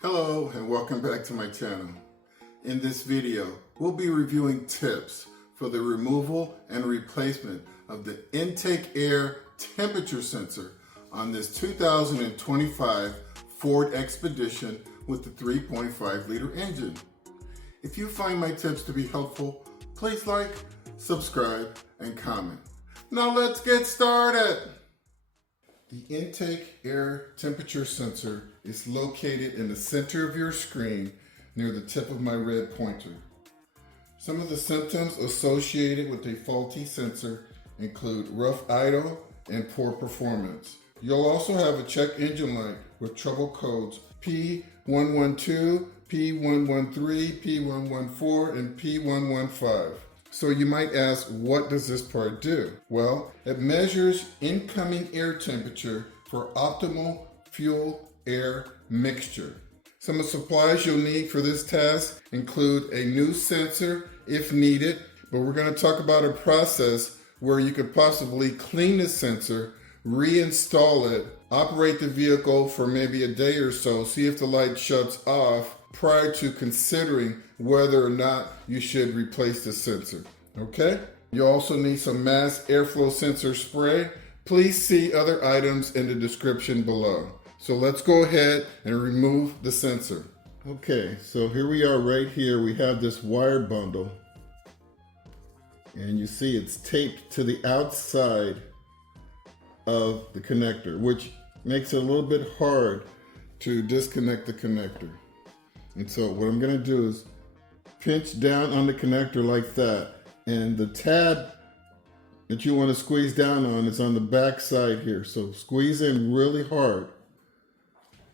Hello and welcome back to my channel. In this video, we'll be reviewing tips for the removal and replacement of the intake air temperature sensor on this 2025 Ford Expedition with the 3.5 liter engine. If you find my tips to be helpful, please like, subscribe, and comment. Now let's get started. The intake air temperature sensor is located in the center of your screen near the tip of my red pointer. Some of the symptoms associated with a faulty sensor include rough idle and poor performance. You'll also have a check engine light with trouble codes P112, P113, P114, and P115. So you might ask, what does this part do? Well, it measures incoming air temperature for optimal fuel-air mixture. Some of the supplies you'll need for this task include a new sensor if needed, but we're going to talk about a process where you could possibly clean the sensor, reinstall it, operate the vehicle for maybe a day or so, see if the light shuts off prior to considering whether or not you should replace the sensor, okay? You also need some mass airflow sensor spray. Please see other items in the description below. So let's go ahead and remove the sensor. Okay, so here we are right here. We have this wire bundle. And you see it's taped to the outside of the connector, which makes it a little bit hard to disconnect the connector. And so what I'm gonna do is pinch down on the connector like that. And the tab that you wanna squeeze down on is on the back side here. So squeeze in really hard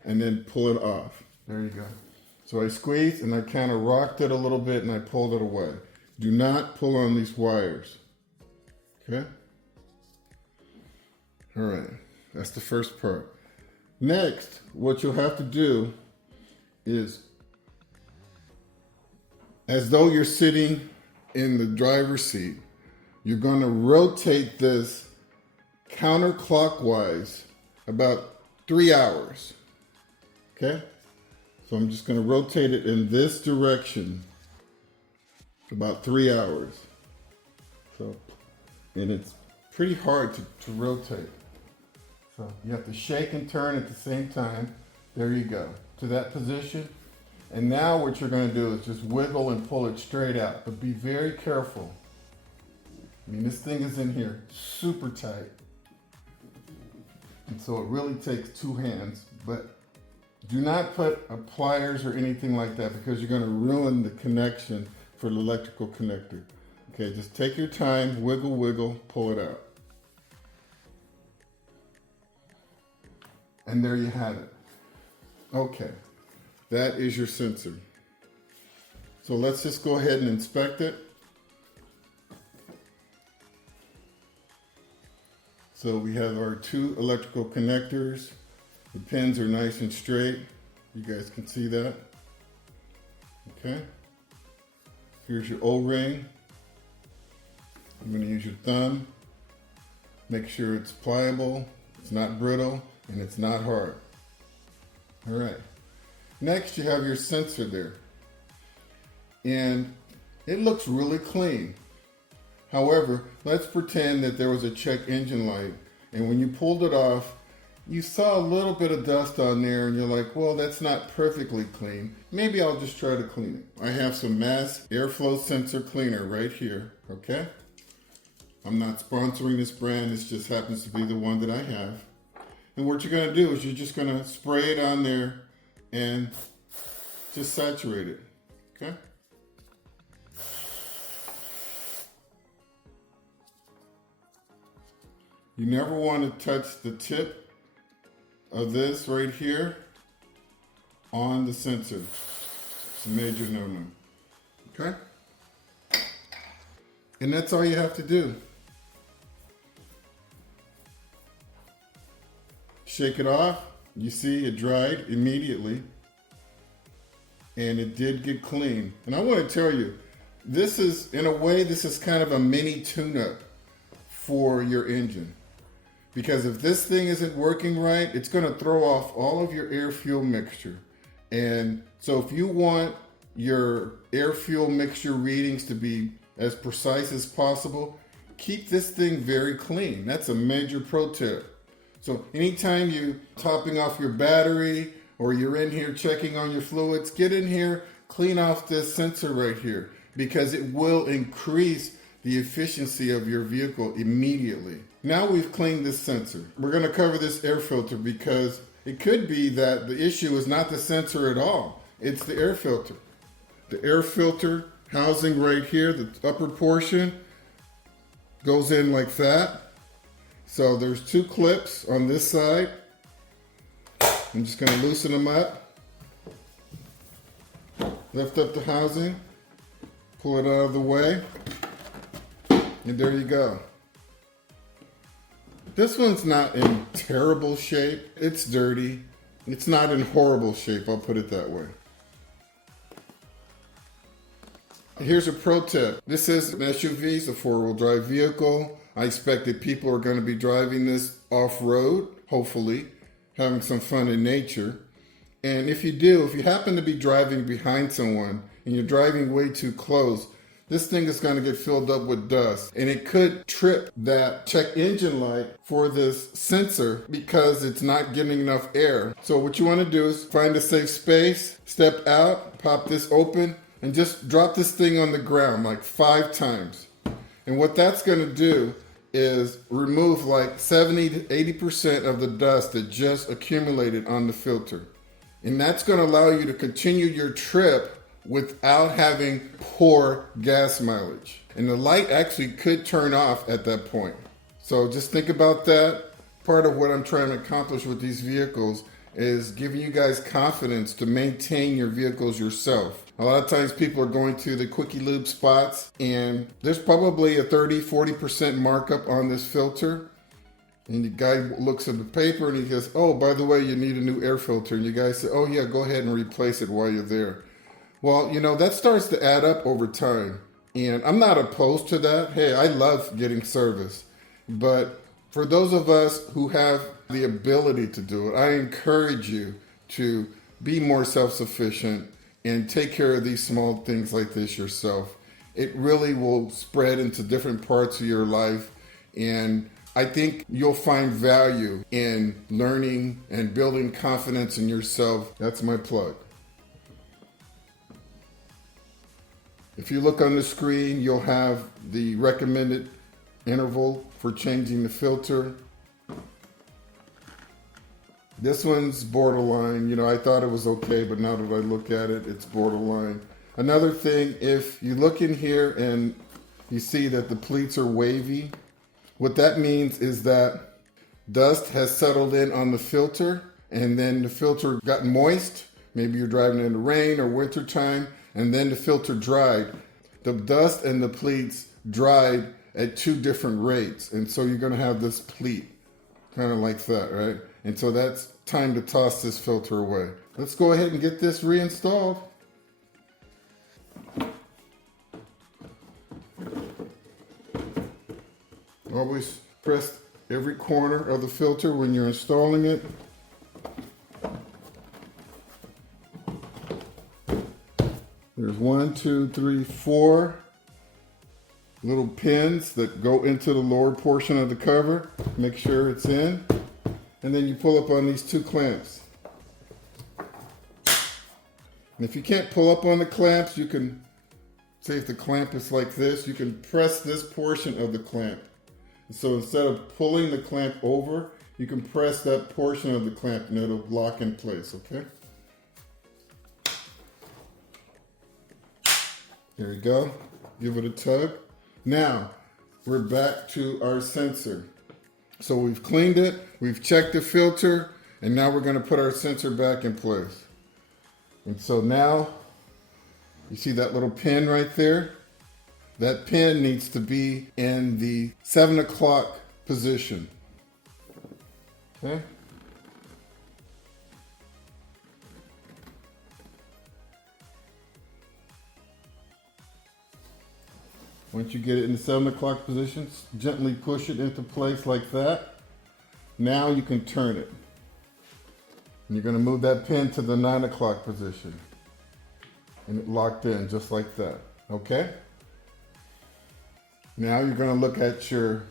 and then pull it off. There you go. So I squeezed and I kind of rocked it a little bit and I pulled it away. Do not pull on these wires, okay? All right, that's the first part. Next, what you'll have to do is, as though you're sitting in the driver's seat, you're gonna rotate this counterclockwise about 3 hours, okay? So I'm just gonna rotate it in this direction about 3 hours. So, and it's pretty hard to rotate. So you have to shake and turn at the same time. There you go, to that position. And now what you're going to do is just wiggle and pull it straight out, but be very careful. I mean, this thing is in here super tight. And so it really takes two hands, but do not put pliers or anything like that because you're going to ruin the connection for the electrical connector. Okay, just take your time, wiggle, wiggle, pull it out. And there you have it. Okay. That is your sensor. So let's just go ahead and inspect it. So we have our two electrical connectors. The pins are nice and straight. You guys can see that. Okay. Here's your O-ring. I'm going to use your thumb. Make sure it's pliable, it's not brittle, and it's not hard. All right. Next, you have your sensor there. And it looks really clean. However, let's pretend that there was a check engine light, and when you pulled it off, you saw a little bit of dust on there, and you're like, well, that's not perfectly clean. Maybe I'll just try to clean it. I have some mass airflow sensor cleaner right here, okay? I'm not sponsoring this brand, this just happens to be the one that I have. And what you're gonna do is you're just gonna spray it on there and just saturate it, okay? You never want to touch the tip of this right here on the sensor. It's a major no-no, okay? And that's all you have to do. Shake it off. You see it dried immediately. And it did get clean. And I want to tell you, this is, in a way, this is kind of a mini tune-up for your engine. Because if this thing isn't working right, it's going to throw off all of your air-fuel mixture. And so if you want your air-fuel mixture readings to be as precise as possible, keep this thing very clean. That's a major pro tip. So anytime you're topping off your battery or you're in here checking on your fluids, get in here, clean off this sensor right here, because it will increase the efficiency of your vehicle immediately. Now we've cleaned this sensor. We're going to cover this air filter because it could be that the issue is not the sensor at all. It's the air filter. The air filter housing right here, the upper portion, goes in like that. So there's two clips on this side. I'm just going to loosen them up. Lift up the housing, pull it out of the way, and there you go. This one's not in terrible shape. It's dirty. It's not in horrible shape, I'll put it that way. Here's a pro tip. This is an SUV, it's a four-wheel drive vehicle. I expect that people are going to be driving this off-road, hopefully, having some fun in nature. And if you do, if you happen to be driving behind someone and you're driving way too close, this thing is going to get filled up with dust. And it could trip that check engine light for this sensor because it's not getting enough air. So what you want to do is find a safe space, step out, pop this open, and just drop this thing on the ground like 5 times. And what that's going to do is remove like 70 to 80% of the dust that just accumulated on the filter. And that's going to allow you to continue your trip without having poor gas mileage. And the light actually could turn off at that point. So just think about that. Part of what I'm trying to accomplish with these vehicles is giving you guys confidence to maintain your vehicles yourself. A lot of times people are going to the quickie lube spots and there's probably a 30-40% markup on this filter. And the guy looks at the paper and he goes, oh, by the way, you need a new air filter. And you guys say, oh yeah, go ahead and replace it while you're there. Well, you know, that starts to add up over time. And I'm not opposed to that. Hey, I love getting service. But for those of us who have the ability to do it, I encourage you to be more self-sufficient and take care of these small things like this yourself. It really will spread into different parts of your life. And I think you'll find value in learning and building confidence in yourself. That's my plug. If you look on the screen, you'll have the recommended interval for changing the filter. This one's borderline. You know, I thought it was okay, but now that I look at it, it's borderline. Another thing, if you look in here and you see that the pleats are wavy, what that means is that dust has settled in on the filter and then the filter got moist. Maybe you're driving in the rain or winter time and then the filter dried. The dust and the pleats dried at 2 different rates. And so you're gonna have this pleat kind of like that, right? And so that's time to toss this filter away. Let's go ahead and get this reinstalled. Always press every corner of the filter when you're installing it. There's 1, 2, 3, 4 little pins that go into the lower portion of the cover. Make sure it's in. And then you pull up on these 2 clamps. And if you can't pull up on the clamps, you can, say if the clamp is like this, you can press this portion of the clamp. So instead of pulling the clamp over, you can press that portion of the clamp and it'll lock in place, okay? There we go. Give it a tug. Now, we're back to our sensor. So we've cleaned it, we've checked the filter, and now we're going to put our sensor back in place. And so now, you see that little pin right there? That pin needs to be in the 7 o'clock position. Okay? Once you get it in the 7 o'clock position, gently push it into place like that. Now you can turn it. And you're going to move that pin to the 9 o'clock position. And it locked in just like that. Okay? Now you're going to look at your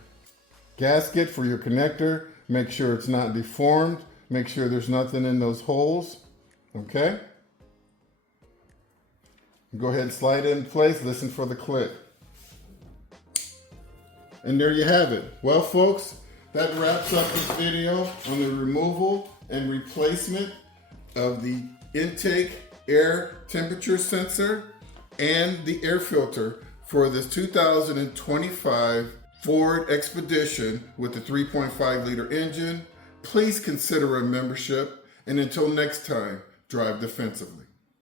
gasket for your connector. Make sure it's not deformed. Make sure there's nothing in those holes. Okay? Go ahead and slide it in place. Listen for the click. And there you have it. Well, folks, that wraps up this video on the removal and replacement of the intake air temperature sensor and the air filter for this 2025 Ford Expedition with the 3.5 liter engine. Please consider a membership, and until next time, drive defensively.